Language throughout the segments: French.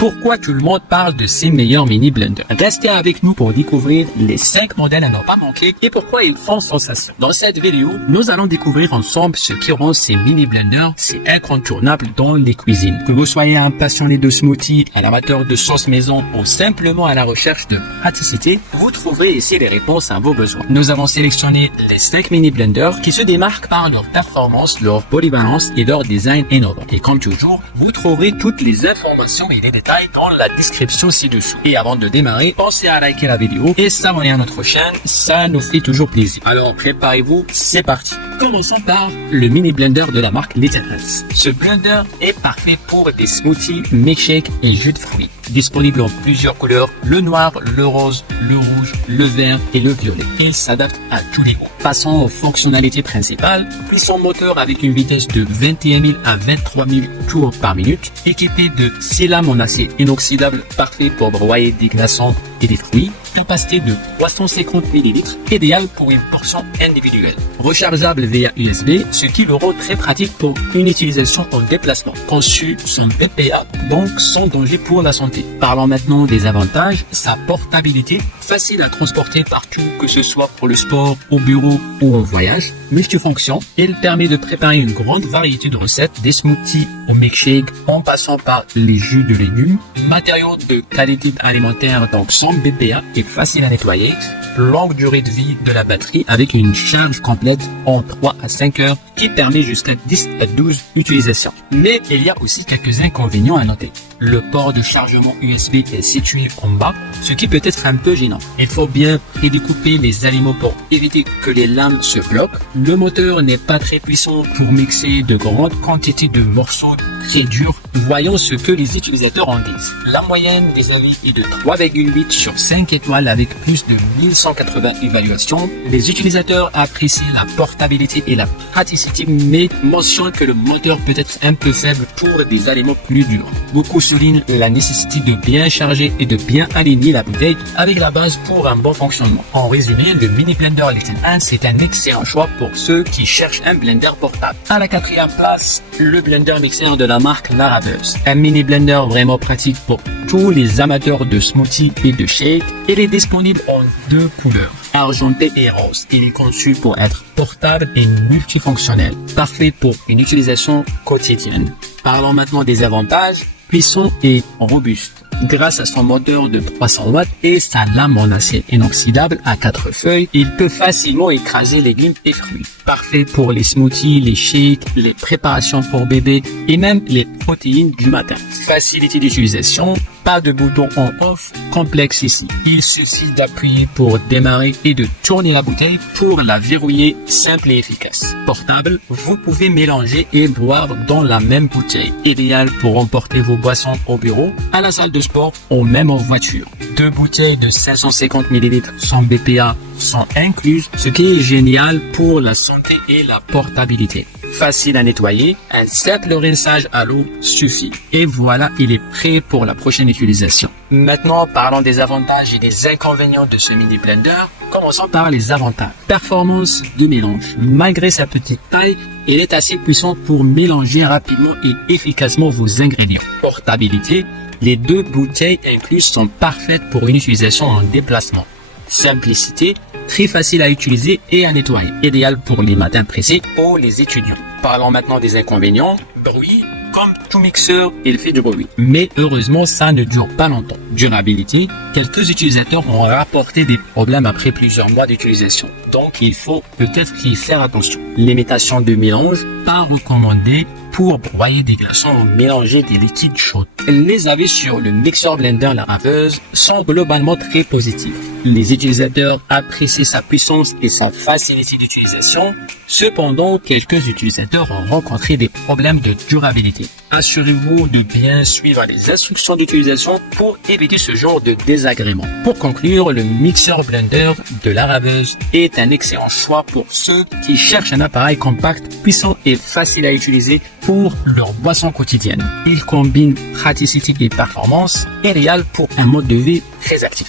pourquoi tout le monde parle de ces meilleurs mini blenders. Restez avec nous pour découvrir les 5 modèles à ne pas manquer et pourquoi ils font sensation. Dans cette vidéo, nous allons découvrir ensemble ce qui rend ces mini blenders si incontournables dans les cuisines. Que vous soyez un passionné de smoothie, un amateur de sauce maison ou simplement à la recherche de praticité, vous trouverez ici les réponses à vos besoins. Nous avons sélectionné les 5 mini blenders qui se démarquent par leur performance, leur polyvalence et leur design innovant. Et comme toujours, vous trouverez toutes les informations et les détails dans la description ci-dessous. Et avant de démarrer, pensez à liker la vidéo et s'abonner à notre chaîne, ça nous fait toujours plaisir. Alors préparez-vous, c'est parti. Commençons par le mini blender de la marque Little Else. Ce blender est parfait pour des smoothies, milkshakes et jus de fruits. Disponible en plusieurs couleurs, le noir, le rose, le rouge, le vert et le violet. Il s'adapte à tous les goûts. Passons aux fonctionnalités principales. Cuisson moteur avec une vitesse de 21 000 à 23 000 tours par minute, équipé de 6 lames en acier inoxydable, parfait pour broyer des glaçons et des fruits. Capacité de 350 ml, idéal pour une portion individuelle. Rechargeable via USB, ce qui le rend très pratique pour une utilisation en déplacement. Conçu sans BPA, donc sans danger pour la santé. Parlons maintenant des avantages. Sa portabilité, facile à transporter partout, que ce soit pour le sport, au bureau ou en voyage. Multifonction, il permet de préparer une grande variété de recettes, des smoothies au milkshake, en passant par les jus de légumes. Matériaux de qualité alimentaire, donc sans BPA et facile à nettoyer. Longue durée de vie de la batterie avec une charge complète en 3 à 5 heures qui permet jusqu'à 10 à 12 utilisations. Mais il y a aussi quelques inconvénients à noter. Le port de chargement USB est situé en bas, ce qui peut être un peu gênant. Il faut bien découper les aliments pour éviter que les lames se bloquent. Le moteur n'est pas très puissant pour mixer de grandes quantités de morceaux très durs. Voyons ce que les utilisateurs en disent. La moyenne des avis est de 3,8 sur 5 étoiles avec plus de 1180 évaluations. Les utilisateurs apprécient la portabilité et la praticité, mais mentionnent que le moteur peut être un peu faible pour des aliments plus durs. Beaucoup soulignent la nécessité de bien charger et de bien aligner la bouteille avec la base pour un bon fonctionnement. En résumé, le mini blender Little Else est un excellent choix pour ceux qui cherchent un blender portable. À la 4e place, le blender mixeur de la marque La Raveuse. Un mini blender vraiment pratique pour tous les amateurs de smoothies et de shakes. Il est disponible en 2 couleurs, argenté et rose. Il est conçu pour être portable et multifonctionnel, parfait pour une utilisation quotidienne. Parlons maintenant des avantages. Puissant et robuste. Grâce à son moteur de 300 watts et sa lame en acier inoxydable à 4 feuilles, il peut facilement écraser légumes et fruits. Parfait pour les smoothies, les shakes, les préparations pour bébé et même les protéines du matin. Facilité d'utilisation, pas de bouton on-off complexe ici. Il suffit d'appuyer pour démarrer et de tourner la bouteille pour la verrouiller, simple et efficace. Portable, vous pouvez mélanger et boire dans la même bouteille. Idéal pour emporter vos boissons au bureau, à la salle de sport ou même en voiture. 2 bouteilles de 550 ml sans BPA sont incluses, ce qui est génial pour la santé et la portabilité. Facile à nettoyer, un simple rinçage à l'eau suffit. Et voilà, il est prêt pour la prochaine utilisation. Maintenant, parlons des avantages et des inconvénients de ce mini blender. Commençons par les avantages. Performance de mélange. Malgré sa petite taille, il est assez puissant pour mélanger rapidement et efficacement vos ingrédients. Portabilité. Les 2 bouteilles incluses sont parfaites pour une utilisation en déplacement. Simplicité, très facile à utiliser et à nettoyer. Idéal pour les matins pressés ou les étudiants. Parlons maintenant des inconvénients. Bruit. Comme tout mixeur, il fait du bruit. Mais heureusement, ça ne dure pas longtemps. Durabilité. Quelques utilisateurs ont rapporté des problèmes après plusieurs mois d'utilisation. Donc, il faut peut-être y faire attention. Limitation de mélange. Pas recommandé pour broyer des glaçons ou mélanger des liquides chauds. Les avis sur le mixeur blender La Raveuse sont globalement très positifs. Les utilisateurs apprécient sa puissance et sa facilité d'utilisation. Cependant, quelques utilisateurs ont rencontré des problèmes de durabilité. Assurez-vous de bien suivre les instructions d'utilisation pour éviter ce genre de désagréments. Pour conclure, le mixeur blender de La Raveuse est un excellent choix pour ceux qui cherchent un appareil compact, puissant et facile à utiliser pour leur boisson quotidienne. Il combine praticité et performance, idéal pour un mode de vie très actif.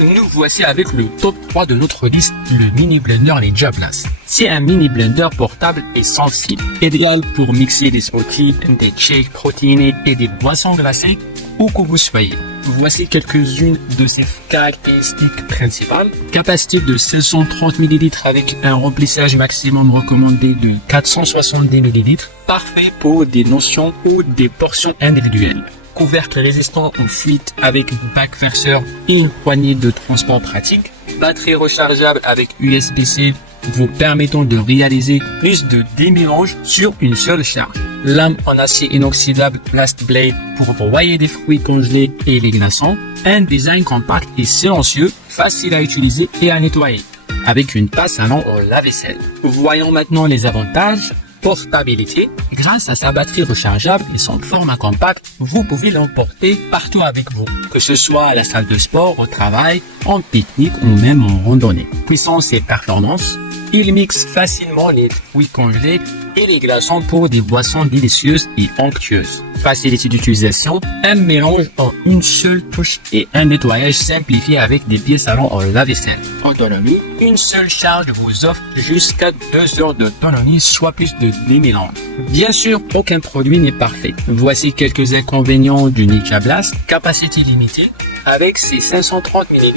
Nous voici avec le top 3 de notre liste, le mini blender Ninja Blast. C'est un mini blender portable et sans fil, idéal pour mixer des smoothies, des shakes protéinés et des boissons glacées. où que vous soyez. Voici quelques-unes de ses caractéristiques principales. Capacité de 730 ml avec un remplissage maximum recommandé de 470 ml. Parfait pour des notions ou des portions individuelles. Couvercle résistant aux fuites avec bac verseur et une poignée de transport pratique. Batterie rechargeable avec USB-C vous permettant de réaliser plus de démélange sur une seule charge. Lame en acier inoxydable Blast Blade pour broyer des fruits congelés et les glaçons. Un design compact et silencieux, facile à utiliser et à nettoyer, avec une passe allant au lave-vaisselle. Voyons maintenant les avantages. Portabilité. Grâce à sa batterie rechargeable et son format compact, vous pouvez l'emporter partout avec vous, que ce soit à la salle de sport, au travail, en pique-nique ou même en randonnée. Puissance et performance. Il mixe facilement les fruits congelés et les glaçons pour des boissons délicieuses et onctueuses. Facilité d'utilisation, un mélange en une seule touche et un nettoyage simplifié avec des pièces allant au lave-vaisselle. Autonomie, une seule charge vous offre jusqu'à 2 heures d'autonomie, soit plus de démélange. Bien sûr, aucun produit n'est parfait. Voici quelques inconvénients du Ninja Blast. Capacité limitée, avec ses 530 ml.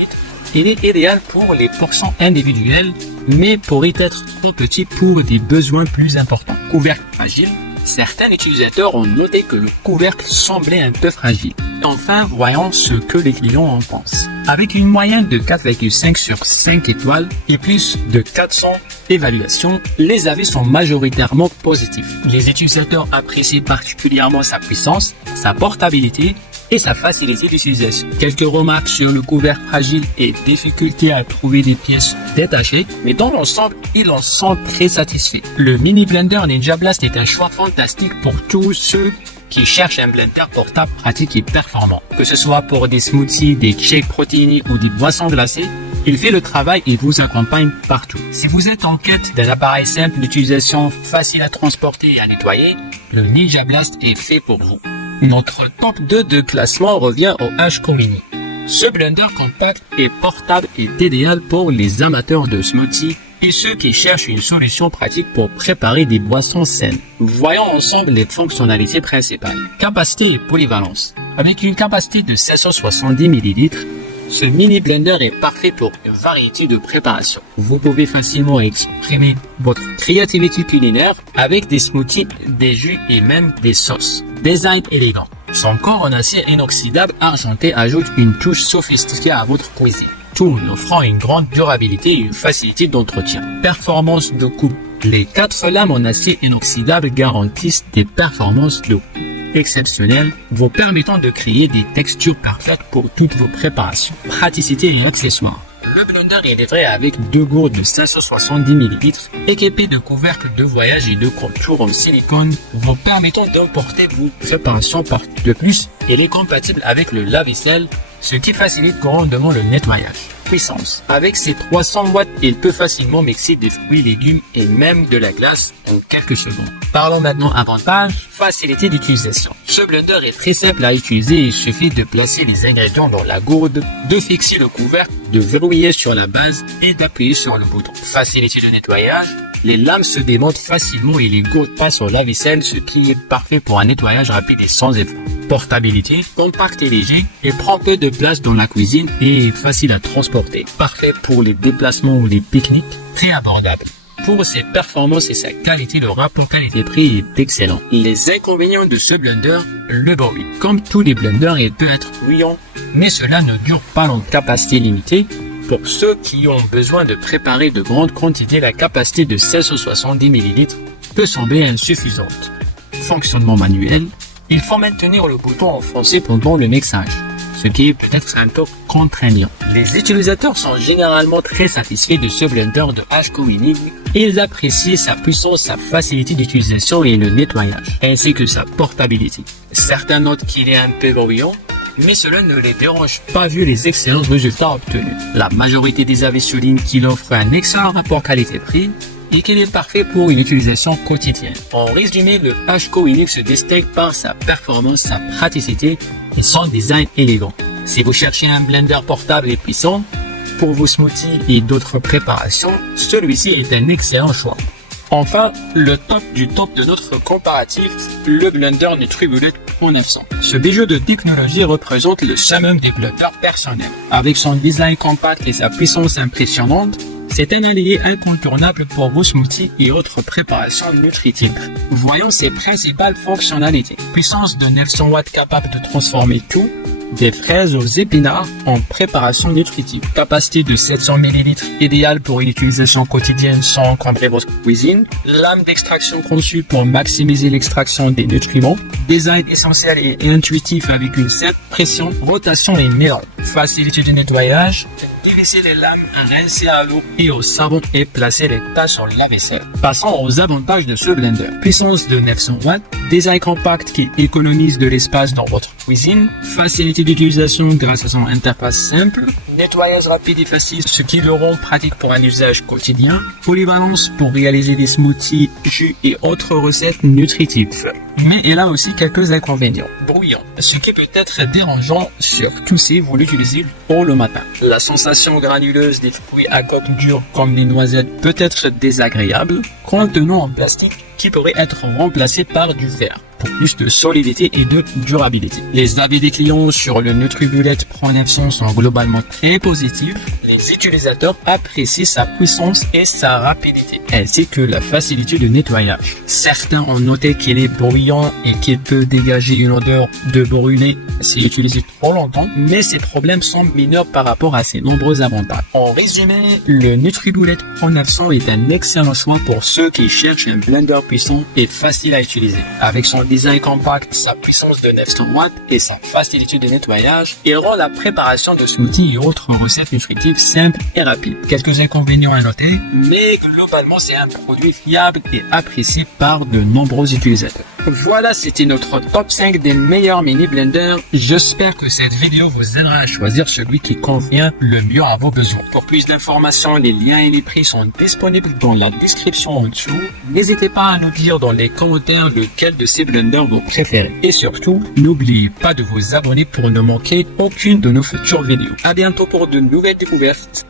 Il est idéal pour les portions individuelles, mais pourrait être trop petit pour des besoins plus importants. Couvercle fragile. Certains utilisateurs ont noté que le couvercle semblait un peu fragile. Enfin, voyons ce que les clients en pensent. Avec une moyenne de 4,5 sur 5 étoiles et plus de 400 évaluations, les avis sont majoritairement positifs. Les utilisateurs apprécient particulièrement sa puissance, sa portabilité et sa facilité d'utilisation. Quelques remarques sur le couvercle fragile et difficulté à trouver des pièces détachées, mais dans l'ensemble, ils en sont très satisfaits. Le mini blender Ninja Blast est un choix fantastique pour tous ceux qui cherchent un blender portable pratique et performant. Que ce soit pour des smoothies, des shakes protéinés ou des boissons glacées, il fait le travail et vous accompagne partout. Si vous êtes en quête d'un appareil simple d'utilisation, facile à transporter et à nettoyer, le Ninja Blast est fait pour vous. Notre top 2 de classement revient au HCO Mini. Ce blender compact et portable est idéal pour les amateurs de smoothies et ceux qui cherchent une solution pratique pour préparer des boissons saines. Voyons ensemble les fonctionnalités principales. Capacité et polyvalence. Avec une capacité de 770 ml, ce mini blender est parfait pour une variété de préparations. Vous pouvez facilement exprimer votre créativité culinaire avec des smoothies, des jus et même des sauces. Design élégant. Son corps en acier inoxydable argenté ajoute une touche sophistiquée à votre cuisine, tout en offrant une grande durabilité et une facilité d'entretien. Performance de coupe. Les 4 lames en acier inoxydable garantissent des performances de coupe exceptionnelles, vous permettant de créer des textures parfaites pour toutes vos préparations. Praticité et accessoires. Le blender est livré avec 2 gourdes de 570 ml équipées de couvercles de voyage et de contours en silicone vous permettant d'emporter vos préparations partout. De plus, il est compatible avec le lave-vaisselle, ce qui facilite grandement le nettoyage. Puissance. Avec ses 300 watts, il peut facilement mixer des fruits, légumes et même de la glace en quelques secondes. Parlons maintenant avantages. Facilité d'utilisation. Ce blender est très simple à utiliser, il suffit de placer les ingrédients dans la gourde, de fixer le couvercle, de verrouiller sur la base et d'appuyer sur le bouton. Facilité de nettoyage. Les lames se démontent facilement et les gourdes passent au lave-vaisselle, ce qui est parfait pour un nettoyage rapide et sans effort. Portabilité, compact et léger, il prend peu de place dans la cuisine et est facile à transporter. Parfait pour les déplacements ou les pique-niques, très abordable. Pour ses performances et sa qualité, le rapport qualité-prix est excellent. Les inconvénients de ce blender, le bruit. Comme tous les blenders, il peut être bruyant, mais cela ne dure pas en capacité limitée. Pour ceux qui ont besoin de préparer de grandes quantités, la capacité de 770 ml peut sembler insuffisante. Fonctionnement manuel. Il faut maintenir le bouton enfoncé pendant le mixage, ce qui est peut-être un peu contraignant. Les utilisateurs sont généralement très satisfaits de ce blender de HCO Mini. Ils apprécient sa puissance, sa facilité d'utilisation et le nettoyage, ainsi que sa portabilité. Certains notent qu'il est un peu bruyant, mais cela ne les dérange pas vu les excellents résultats obtenus. La majorité des avis soulignent qu'il offre un excellent rapport qualité-prix et qu'il est parfait pour une utilisation quotidienne. En résumé, le HCO Mini se distingue par sa performance, sa praticité et son design élégant. Si vous cherchez un blender portable et puissant pour vos smoothies et d'autres préparations, celui-ci est un excellent choix. Enfin, le top du top de notre comparatif, le blender NutriBullet Pro 900. Ce bijou de technologie représente le summum des blenders personnels. Avec son design compact et sa puissance impressionnante, c'est un allié incontournable pour vos smoothies et autres préparations nutritives. Voyons ses principales fonctionnalités. Puissance de 900 watts capable de transformer tout, des fraises aux épinards en préparation nutritive. Capacité de 700 ml, idéale pour une utilisation quotidienne sans encombrer votre cuisine. Lame d'extraction conçue pour maximiser l'extraction des nutriments. Design essentiel et intuitif avec une certaine pression, rotation et mélange. Facilité de nettoyage. Dévisser les lames, rincer à l'eau et au savon et placer les tâches sur la vaisselle. Passons aux avantages de ce blender. Puissance de 900 watts, design compact qui économise de l'espace dans votre cuisine, facilité d'utilisation grâce à son interface simple, nettoyage rapide et facile, ce qui le rend pratique pour un usage quotidien, polyvalence pour réaliser des smoothies, jus et autres recettes nutritives. Mais elle a aussi quelques inconvénients. Bruyant, ce qui peut être dérangeant, surtout si vous l'utilisez pour le matin. La sensation granuleuse des fruits à coque dure comme les noisettes peut être désagréable, contenant en plastique qui pourrait être remplacé par du verre pour plus de solidité et de durabilité. Les avis des clients sur le NutriBullet Pro 900 sont globalement très positifs. Les utilisateurs apprécient sa puissance et sa rapidité, ainsi que la facilité de nettoyage. Certains ont noté qu'il est bruyant et qu'il peut dégager une odeur de brûlé si utilisé trop longtemps, mais ces problèmes sont mineurs par rapport à ses nombreux avantages. En résumé, le NutriBullet Pro 900 est un excellent choix pour ceux qui cherchent un blender puissant et facile à utiliser. Avec son design compact, sa puissance de 900 watts et sa facilité de nettoyage, il rend la préparation de smoothies et autres recettes nutritives simples et rapides. Quelques inconvénients à noter, mais globalement c'est un produit fiable et apprécié par de nombreux utilisateurs. Voilà, c'était notre top 5 des meilleurs mini blenders. J'espère que cette vidéo vous aidera à choisir celui qui convient le mieux à vos besoins. Pour plus d'informations, les liens et les prix sont disponibles dans la description en dessous. N'hésitez pas à nous dire dans les commentaires lequel de ces blenders vous préférez. Et surtout, n'oubliez pas de vous abonner pour ne manquer aucune de nos futures vidéos. À bientôt pour de nouvelles découvertes.